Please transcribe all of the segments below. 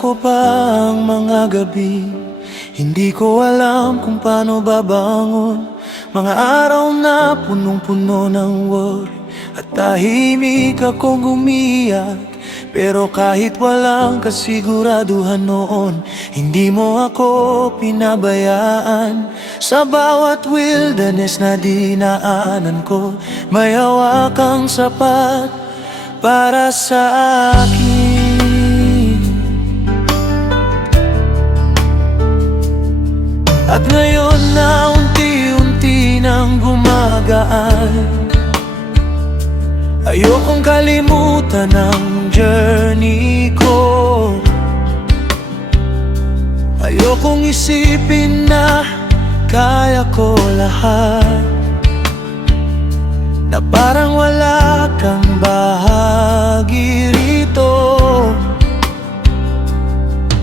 ko pa ang mga gabi, hindi ko alam kung paano babangon. Mga araw na punong-puno ng worry at tahimik akong umiyak. Pero kahit walang kasiguraduhan noon, hindi mo ako pinabayaan. Sa bawat wilderness na dinaanan ko, may hawak kang sapat para sa akin. At ngayon na unti-unti nang gumagaan, ayokong kalimutan ang journey ko. Ayokong isipin na kaya ko lahat, na parang wala kang bahagi rito.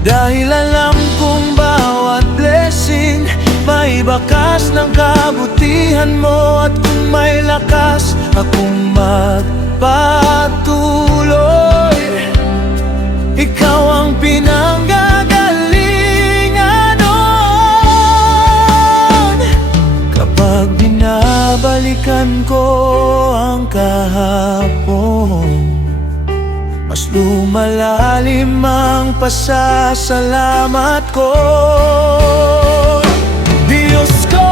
Dahil alam kong bawat blessing may bakas ng kabutihan mo. At kung may lakas akong magpatuloy, ikaw ang pinanggagalingan nun. Kapag binabalikan ko ang kahapon, mas lumalalim ang pasasalamat ko. Diyos ko,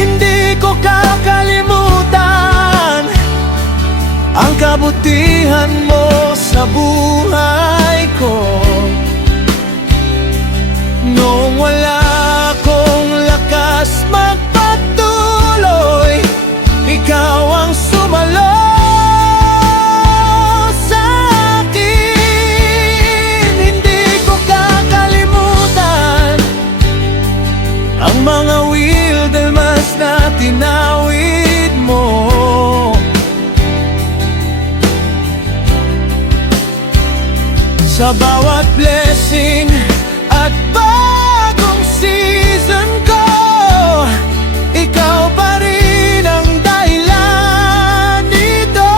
hindi ko kakalimutan ang kabutihan mo sa buhay ko. Noong wala akong lakas magpatuloy, ikaw ang sumalo sa akin. Hindi ko kakalimutan ang mga wilderness na tinawid mo. Sa bawat blessing at bagong season ko, ikaw pa rin ang dahilan nito.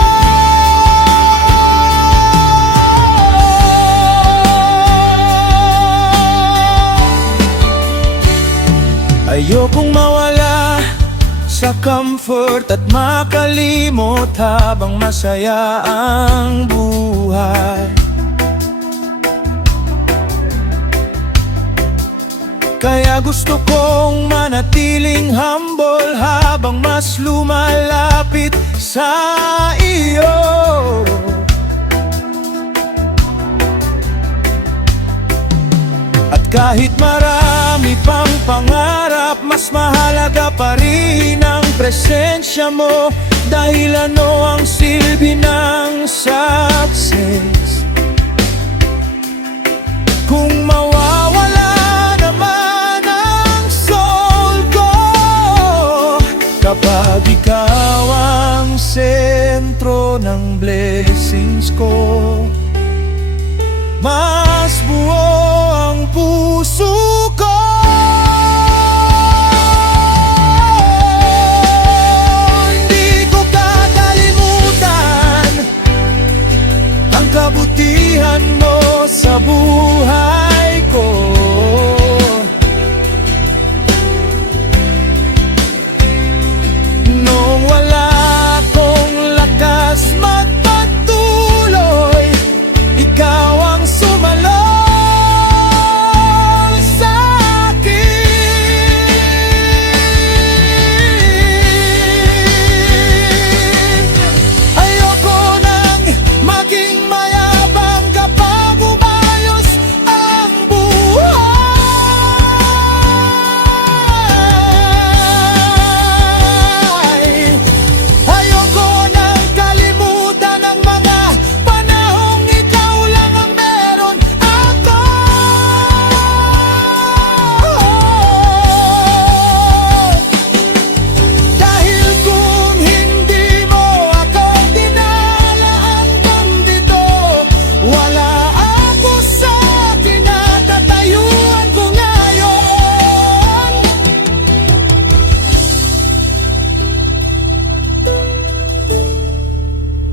Ayokong mawala sa comfort at makalimot habang masaya ang buhay. Kaya gusto kong manatiling humble habang mas lumalapit sa iyo. At kahit marami pang pangarap, mas mahalaga pa rin ang presensya mo. Dahil ano ang silbi ng success kung mawawala kapag ikaw ang sentro ng blessings ko? Mas buo ang puso ko. Hindi ko kakalimutan ang kabutihan mo sa buhay ko. Wala akong lakas magpatuloy, ikaw ang sumalong sa akin. Ayoko nang maging mayabang kapag umayos ang buhay.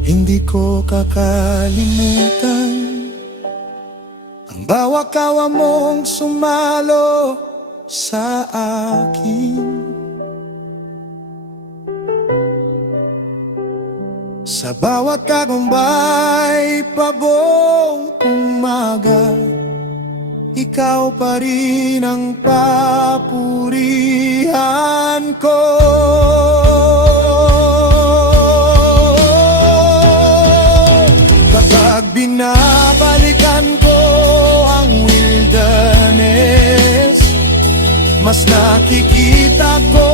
Hindi ko kakalimutan ang bawat kawa mong sumalo sa akin. Sa bawat kagumbay pabong umaga, ikaw pa rin ang papurihan ko. Kapag binabalikan ko ang wilderness, mas nakikita ko